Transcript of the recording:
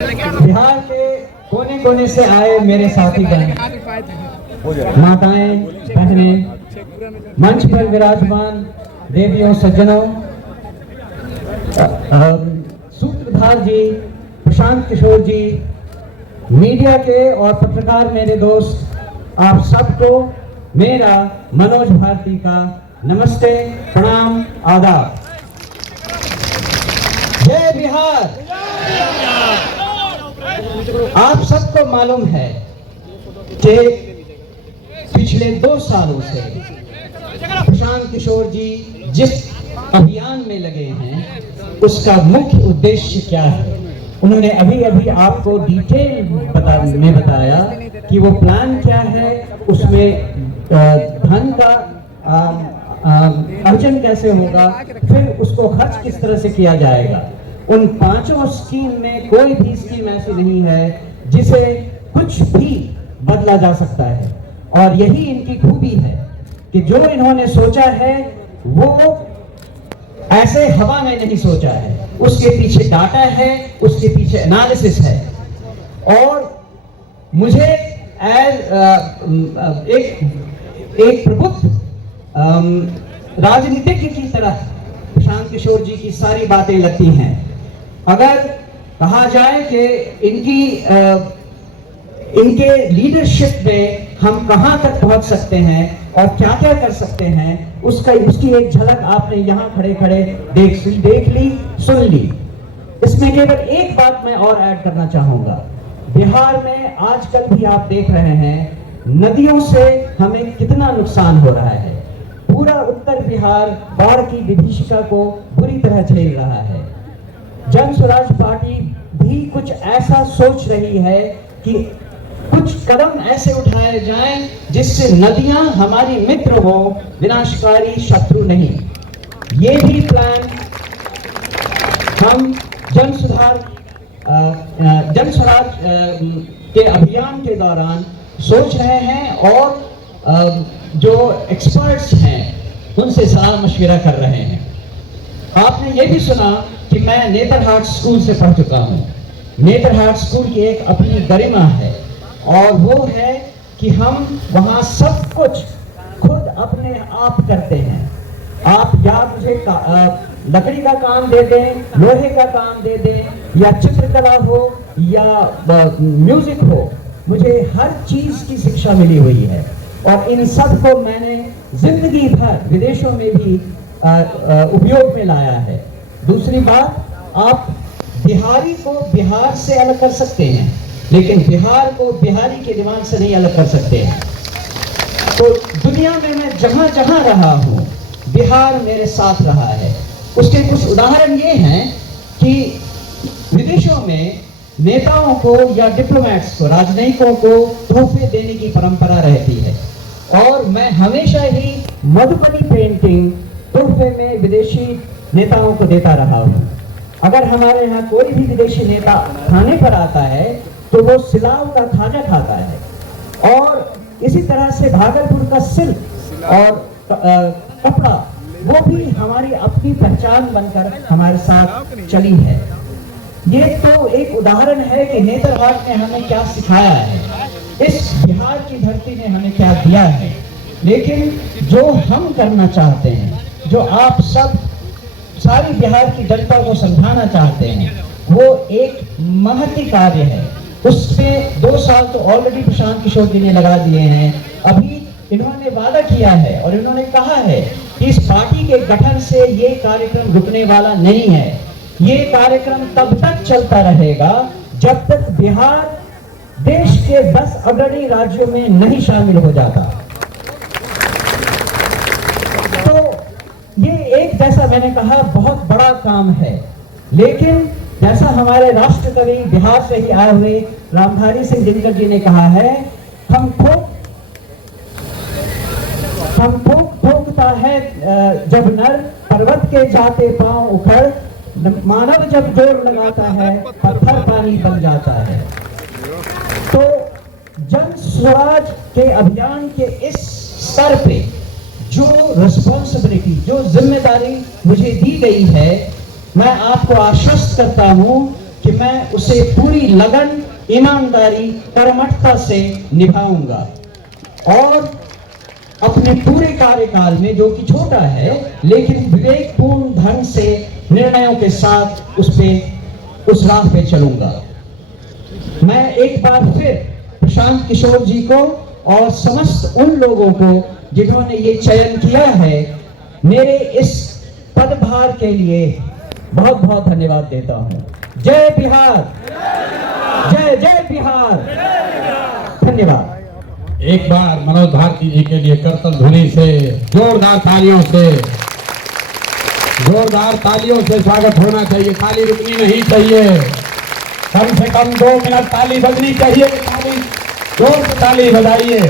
बिहार के कोने कोने से आए मेरे साथीगण, माताएं, बहनें, मंच पर विराजमान देवियों, सज्जनों, सूत्रधार जी, प्रशांत किशोर जी, मीडिया के और पत्रकार मेरे दोस्त, आप सबको मेरा मनोज भारती का नमस्ते, प्रणाम, आदाब। जय बिहार। आप सबको मालूम है कि पिछले 2 सालों से प्रशांत किशोर जी जिस अभियान में लगे हैं उसका मुख्य उद्देश्य क्या है। उन्होंने अभी अभी आपको डिटेल में बताया कि वो प्लान क्या है, उसमें धन का अर्जन कैसे होगा, फिर उसको खर्च किस तरह से किया जाएगा। उन 5 स्कीम में कोई भी स्कीम ऐसी नहीं है जिसे कुछ भी बदला जा सकता है, और यही इनकी खूबी है कि जो इन्होंने सोचा है वो ऐसे हवा में नहीं सोचा है, उसके पीछे डाटा है, उसके पीछे एनालिसिस है। और मुझे एक प्रबुद्ध राजनीतिज्ञ की तरह प्रशांत किशोर जी की सारी बातें लगती हैं। अगर कहा जाए कि इनके लीडरशिप में हम कहां तक पहुंच सकते हैं और क्या क्या कर सकते हैं, उसकी एक झलक आपने यहां खड़े खड़े देख ली, सुन ली। इसमें केवल एक बात मैं और ऐड करना चाहूंगा। बिहार में आजकल भी आप देख रहे हैं नदियों से हमें कितना नुकसान हो रहा है। पूरा उत्तर बिहार बाढ़ की विभीषिका को बुरी तरह झेल रहा है। जन स्वराज पार्टी भी कुछ ऐसा सोच रही है कि कुछ कदम ऐसे उठाए जाएं जिससे नदियां हमारी मित्र हो, विनाशकारी शत्रु नहीं। ये भी प्लान हम जन स्वराज के अभियान के दौरान सोच रहे हैं, और जो एक्सपर्ट्स हैं उनसे सलाह मशविरा कर रहे हैं। आपने ये भी सुना कि मैं नेतरहाट स्कूल से पढ़ चुका हूँ। नेतरहाट स्कूल की एक अपनी गरिमा है, और वो है कि हम वहाँ सब कुछ खुद अपने आप करते हैं। आप या मुझे लकड़ी का काम दे दें, लोहे का काम दे दें, या चित्रकला हो या म्यूजिक हो, मुझे हर चीज की शिक्षा मिली हुई है, और इन सब को मैंने जिंदगी भर विदेशों में भी उपयोग में लाया है। दूसरी बात, आप बिहारी को बिहार से अलग कर सकते हैं, लेकिन बिहार को बिहारी के दिमाग से नहीं अलग कर सकते हैं। तो दुनिया में मैं जहां जहां रहा हूं, बिहार मेरे साथ रहा है। उसके कुछ उदाहरण ये हैं कि विदेशों में नेताओं को या डिप्लोमेट्स को, राजनयिकों को तोहफे देने की परंपरा रहती है, और मैं हमेशा ही मधुबनी पेंटिंग तोहफे में विदेशी नेताओं को देता रहा हूं। अगर हमारे यहाँ कोई भी विदेशी नेता खाने पर आता है तो वो सिलाव का खाजा खाता है, और इसी तरह से भागलपुर का सिल्क और कपड़ा, वो भी हमारी अपनी पहचान बनकर हमारे साथ चली है। ये तो एक उदाहरण है कि नेतरहाट ने हमें क्या सिखाया है, इस बिहार की धरती ने हमें क्या दिया है। लेकिन जो हम करना चाहते हैं, जो आप सब सारी बिहार की जनता को समझाना चाहते हैं, वो एक महती कार्य है। उसमें 2 साल तो ऑलरेडी प्रशांत किशोर जी ने लगा दिए हैं। अभी इन्होंने वादा किया है और इन्होंने कहा है कि इस पार्टी के गठन से ये कार्यक्रम रुकने वाला नहीं है। ये कार्यक्रम तब तक चलता रहेगा जब तक बिहार देश के 10 अग्रणी राज्यों में नहीं शामिल हो जाता। तो ये एक, जैसा मैंने कहा, बहुत बड़ा काम है, लेकिन जैसा हमारे राष्ट्र कवि बिहार से ही आए हुए रामधारी सिंह दिनकर जी ने कहा है, हम ठोकता है जब नर, पर्वत के जाते पांव उखड़, मानव जब जोर लगाता है पत्थर पानी बन जाता है। तो जन स्वराज के अभियान के इस स्तर पे जो रिस्पॉन्सिबिलिटी, जो जिम्मेदारी मुझे दी गई है, मैं आपको आश्वस्त करता हूं कि मैं उसे पूरी लगन, ईमानदारी, कर्मठता से निभाऊंगा और अपने पूरे कार्यकाल में, जो कि छोटा है लेकिन विवेकपूर्ण ढंग से निर्णयों के साथ उस राह पे चलूंगा। मैं एक बार फिर प्रशांत किशोर जी को और समस्त उन लोगों को जिन्होंने ये चयन किया है, मेरे इस पदभार के लिए बहुत बहुत धन्यवाद देता हूं। जय बिहार, जय जय बिहार, धन्यवाद। एक बार मनोज भारती जी के लिए करतल ध्वनि से, जोरदार तालियों से स्वागत होना चाहिए। ताली रुकनी नहीं चाहिए, कम से कम 2 मिनट ताली बजनी चाहिए। ताली, जोर से ताली बजाइए।